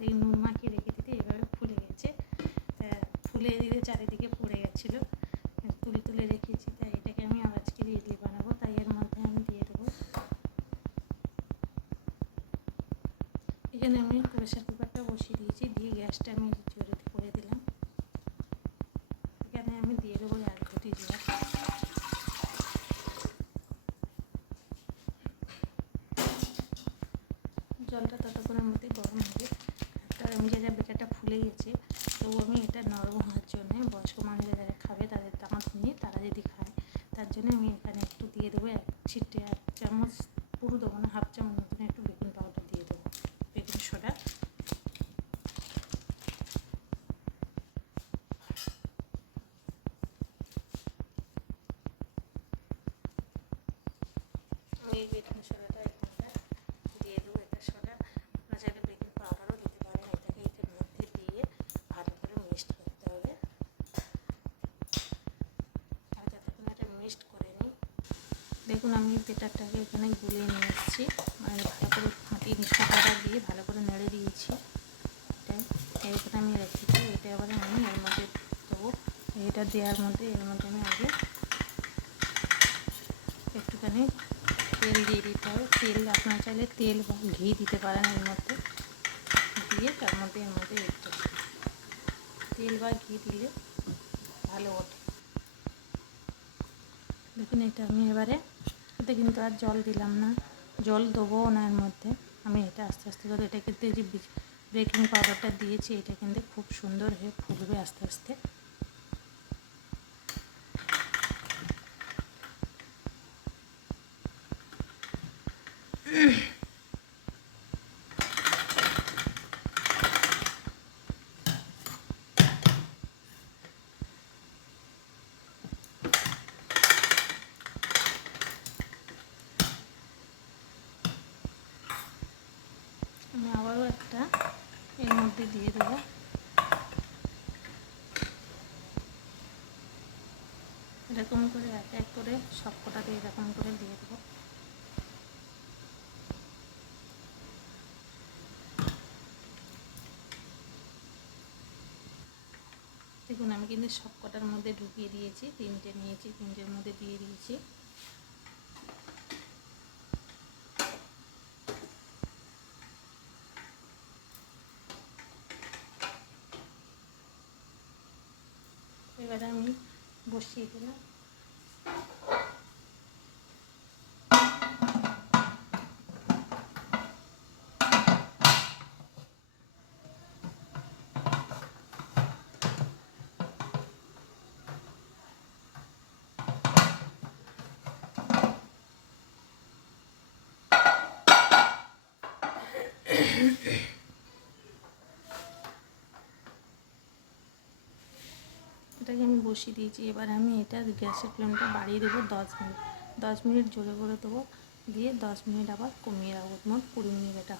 দেখি নুন মাখিয়ে রেখে দিতে এভাবে ফুলে গেছে। ফুলে দিতে চারিদিকে পড়ে গেছিলো, তুলে তুলে রেখেছি। তাই এটাকে আমি আজকে ইডলি বানাবো, তাই এর মধ্যে আমি দিয়ে দেবো। এখানে আমি প্রেসার কুকারটা বসিয়ে দিয়েছি, দিয়ে গ্যাসটা আমি জোরে করে দিলাম। এখানে আমি দিয়ে দেবো 1 ঘটি জল। জলটা ততক্ষণের মধ্যে গরম হবে। আমি যা বেটারটা ফুলে গেছে, তো আমি এটা নরম হওয়ার জন্য বয়স্ক মানুষরা যারা খাবে তাদের দাঁত নিয়ে তারা যদি খায়, তার জন্য আমি এখানে একটু দিয়ে দেবো 1 চামচ, পুরো দেবো না, হাফ চামচ মতন একটু বেকিং পাউডার দিয়ে দেবো, বেকিং সোডা। এই বেকিং সোডাটা দিয়ে দেবো, এটা সোডা। আপনারা চাইলে বেকিং পাউডারও দিতে পারেন। এটাকে এর মধ্যে দিয়ে ভালো করে মিক্সড করতে হবে। আর যতক্ষণ এটা মিক্সড করে নিই, দেখুন আমি বেটারটাকে এখানে গুলিয়ে নিয়ে এসেছি, মানে ভালো করে ফাটিয়ে সোডাটা দিয়ে ভালো করে নেড়ে দিয়েছি। এখানে আমি রেখেছি, এটা এবারে আমি এর মধ্যে দেবো। এটা দেওয়ার মধ্যে এর মধ্যে আমি আগে একটুখানি তেল দিয়ে দিতে হবে। তেল আপনারা চাইলে তেল বা ঘি দিতে পারেন এর মধ্যে, দিয়ে তার মধ্যে এর মধ্যে একটু তেল বা ঘি দিলে ভালো ওঠে। দেখুন এটা আমি এবারে, এতে কিন্তু আর জল দিলাম না, জল দেবো না এর মধ্যে। আমি এটা আস্তে আস্তে করে, এটা কিন্তু যে বেকিং পাউডারটা দিয়েছি এটা কিন্তু খুব সুন্দর হয়ে ফুলবে আস্তে আস্তে। আমি আবারও একটা এর মধ্যে দিয়ে দেবো। এরকম করে এক এক করে সব কটাতে এরকম করে দিয়ে দেবো। দেখুন আমি কিন্তু সব কটার মধ্যে ঢুকিয়ে দিয়েছি, 3টে নিয়েছি, 3টের মধ্যে দিয়ে দিয়েছি। এবারে আমি বসিয়ে দিলাম। এটাকে আমি বসিয়ে দিয়েছি। এবার আমি এটা গ্যাসের ফ্লেমটা বাড়িয়ে দেবো 10 মিনিট। 10 মিনিট জোরে করে দেবো, দিয়ে 10 মিনিট আবার কমিয়ে রাখবো, মোট 20 মিনিট এটা।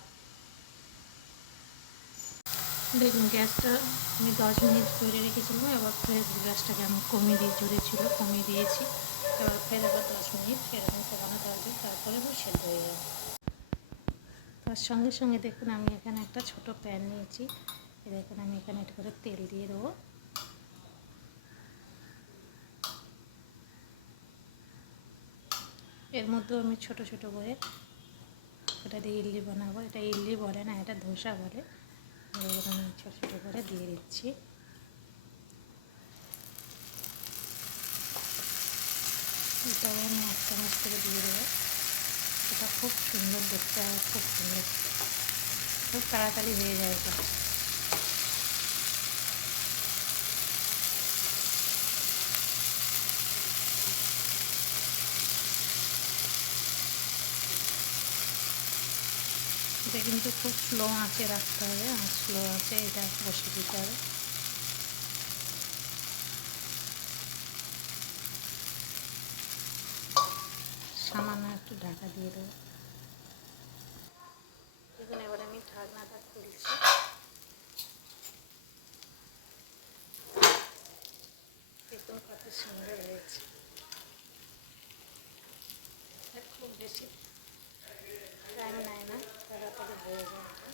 দেখুন গ্যাসটা আমি 10 মিনিট জোরে রেখেছিলাম, এবার ফের গ্যাসটাকে আমি কমিয়ে দিয়ে, জোরে ছিল কমিয়ে দিয়েছি। এবার ফের আবার 10 মিনিট এরকম কমানো দরকার, তারপরে আমি সেদ্ধ হয়ে যাবে। তার সঙ্গে সঙ্গে দেখুন আমি এখানে একটা ছোট প্যান নিয়েছি, দেখুন আমি এখানে একটু করে তেল দিয়ে দেবো। এর মধ্যেও আমি ছোট ছোট করে, এটা দিয়ে ইডলি বানাবো। এটা ইডলি বলে না, এটা ধোসা বলে। এবার আমি ছোট ছোট করে দিয়ে দিচ্ছি। এটাও আমি 1 চামচ করে দিয়ে দেবো। এটা খুব সুন্দর দেখতে হয়, খুব সুন্দর, খুব তাড়াতাড়ি হয়ে যায় এটা। এটা কিন্তু খুব স্লো আঁচে রাখতে হবে, আর স্লো আঁচে এটা বসিয়ে দিতে হবে। সামান্য একটু ঢাকা দিয়ে দেবো। দেখুন এবার আমি ঢাকনাটা খুলছি। দেখুন কত সুন্দর হয়েছে। খুব বেশি টাইম নেয় না, তাড়াতাড়ি হয়ে যায় এটা।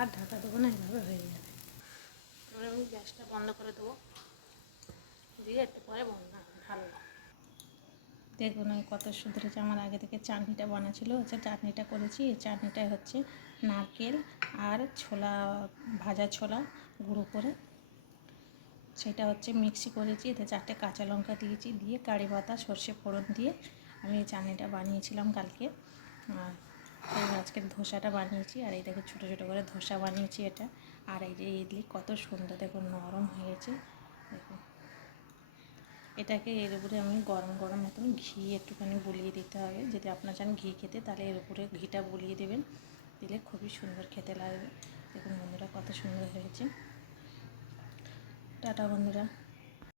আর ঢাকা দেবো না, এভাবে হয়ে যাবে। এবার আমি গ্যাসটা বন্ধ করে দেবো, দিয়ে একটু পরে বন্ধ ভালো। দেখুন আমি কত সুন্দর হচ্ছে। আমার আগে থেকে চাটনিটা বানা ছিল, হচ্ছে চাটনিটা করেছি। এই চাটনিটা হচ্ছে নারকেল আর ছোলা, ভাজা ছোলা গুঁড়ো করে সেটা হচ্ছে মিক্সি করেছি। এতে 4টে কাঁচা লঙ্কা দিয়েছি, দিয়ে কারি পাতা সর্ষে ফোড়ন দিয়ে আমি এই চাটনিটা বানিয়েছিলাম কালকে। আর আজকের ধোসাটা বানিয়েছি। আর এই দেখো ছোটো ছোটো করে ধোসা বানিয়েছি এটা। আর এই যে ইডলি কত সুন্দর দেখুন নরম হয়েছে দেখুন। এটাকে এর উপরে আমি গরম গরম মতন ঘি একটুখানি বুলিয়ে দিতে হবে। যদি আপনার চান ঘি খেতে, তাহলে এর উপরে ঘিটা বুলিয়ে দেবেন, দিলে খুবই সুন্দর খেতে লাগবে। দেখুন বন্ধুরা কত সুন্দর হয়েছে। টাটা বন্ধুরা।